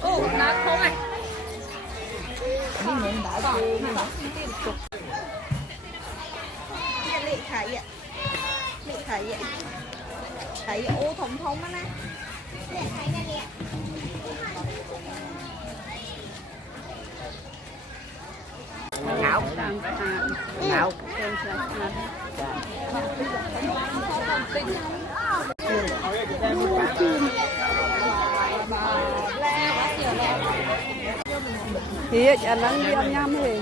Ồ, nát không này. Lị khải ạ. Lị khải ạ. Khải ô thông thông á nè. Lị khải nè lị. Ngạo. Ngạo. Thì anh ăn đi ăn nhâm thì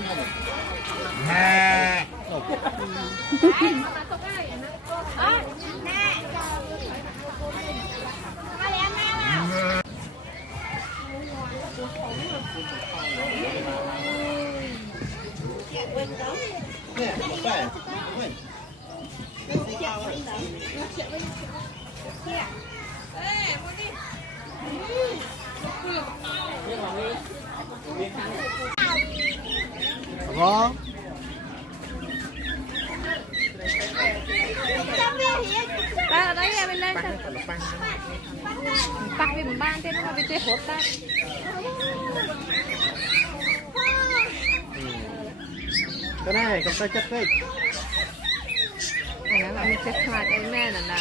Vâng. Ra ở đấy em lên cho. Tặng vì mình ban thế nó bị chết hốt ta. Cái này cầm tay chắc đấy. Nó là mình chết hoa cái mẹ là nè.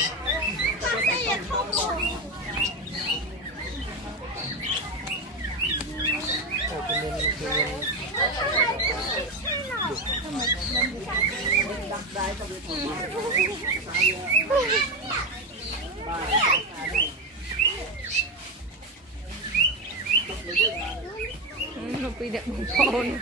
Nó bị đẹp bông phôn.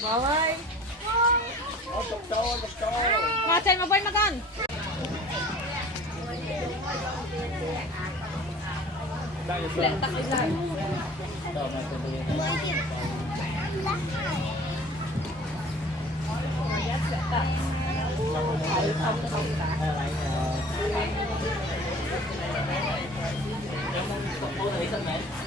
Vâng ơi. Mà chạy mà bên mà con. Để tặng đi ra. Không